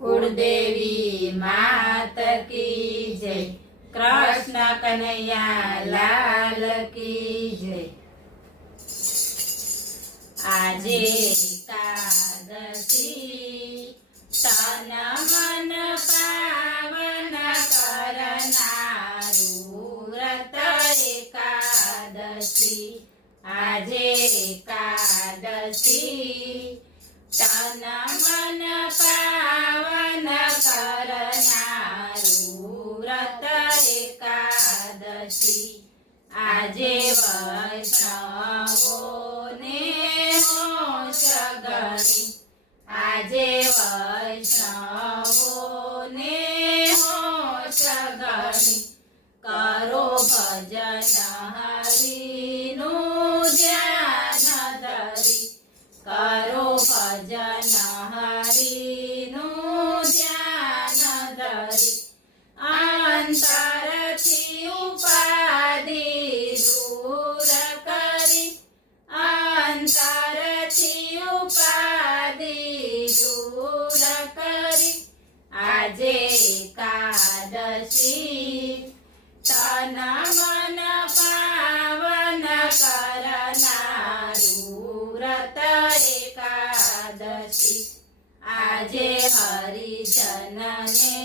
कुलदेवी मात की जय। कृष्ण कन्हैया लाल की जय। आजे एकादशी तन मन पावन करनारू व्रत एकादशी। आजे एकादशी तन मन पावन करनारू व्रत एकादशी। आजे वैष्णवोने हो सगणी। आजे वैष्णवोने हो सगणी। करो भजन हरिनु ध्यान धरी। करो भजन हरिनु ध्यान धरी। अंतरथी उपाधि दूर करी। अंतरथी उपाधि दूर करी। आजे एकादशी तन मन पावन करनारू व्रत एकादशी। आजे हरिजनने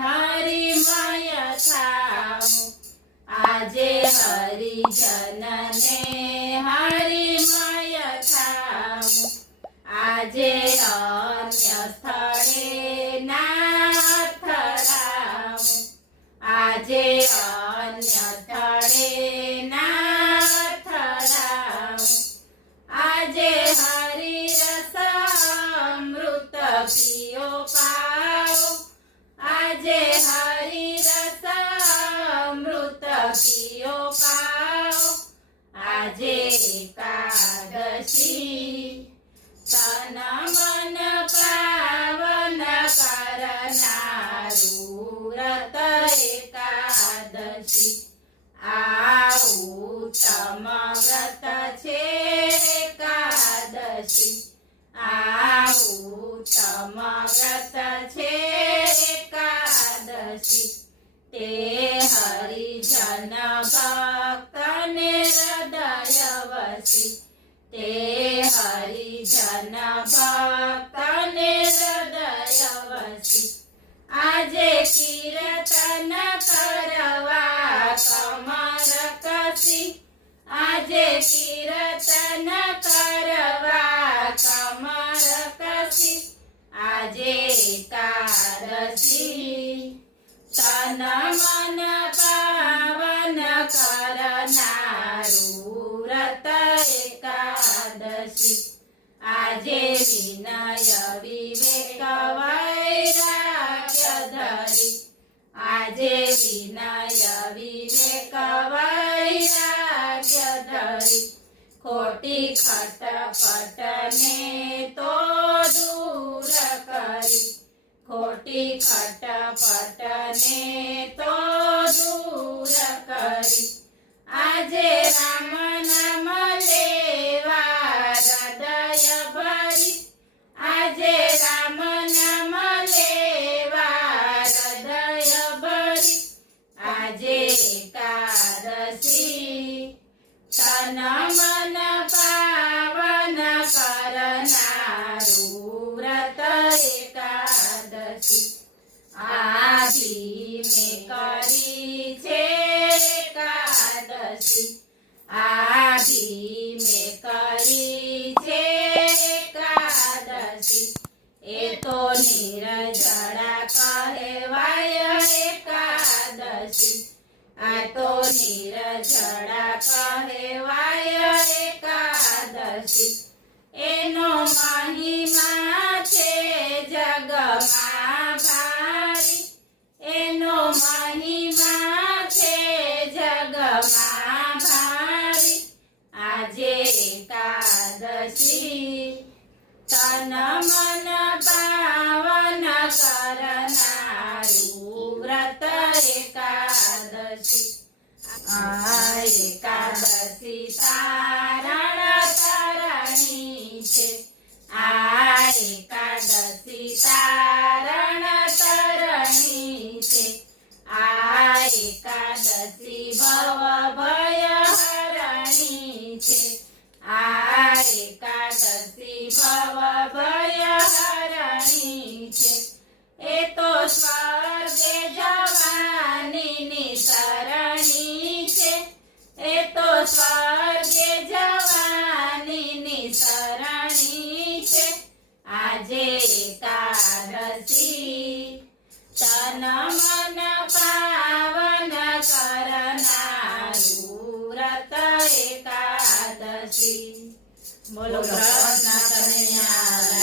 हरिमय थाऊं। आजे हरिजनने हरिमय थाऊं। आजे अन्य स्थळे नाथ राऊं। आजे अन्य स्थळे नाथ राऊं। आजे हरिरस अमृत पियो पाओ। आजे हरिरस अमृत पियो पाओ। आजे एकादशी तन मन पावन करनारू व्रत एकादशी। आ उत्तम व्रत छे एकादशी। आ उत्तम व्रत छे एकादशी। ते हरिजन भक्तने हृदय वसी। ते हरिजन भक्तने हृदय वसी। आजे कीर्तन करवा कमर कसी। आजे कीर्तन करवा कमर कसी। आजे एकादशी तन मन पावन करनारू व्रत एकादशी। आजे विनय विवेक वैराग्य धरी। आजे विनय विवेक वैराग्य धरी। खोटी खटपटने तो दूर करी। खोटी खटपटने तो दूर करी। आजे राम नाम लेवा हृदय भरी। आजे राम नाम लेवा हृदय भरी। आजे एकादशी तन मन पावन करनारू व्रत एकादशी। आदि में करी छे एकादशी। आदि में करी छे एकादशी। ए तो निर्जरा कहेवाय एकादशी। आ तो निर्जरा कहेवाय एकादशी। एनो महिमा छे जगमा भारी। एनो महिमा छे जगमा भारी। आजे एकादशी तन मन पावन करनारू व्रत एकादशी। एकादशी तारण तरणी छे। आ एकादशी तारण સ્વર્ગે જવાનીની સરણી છે એ તો સ્વર્ગે જવાનીની સરણી છે આજે એકાદશી તન મન પાવન કરનારું વ્રત એકાદશી બોલો કૃષ્ણ કનૈયા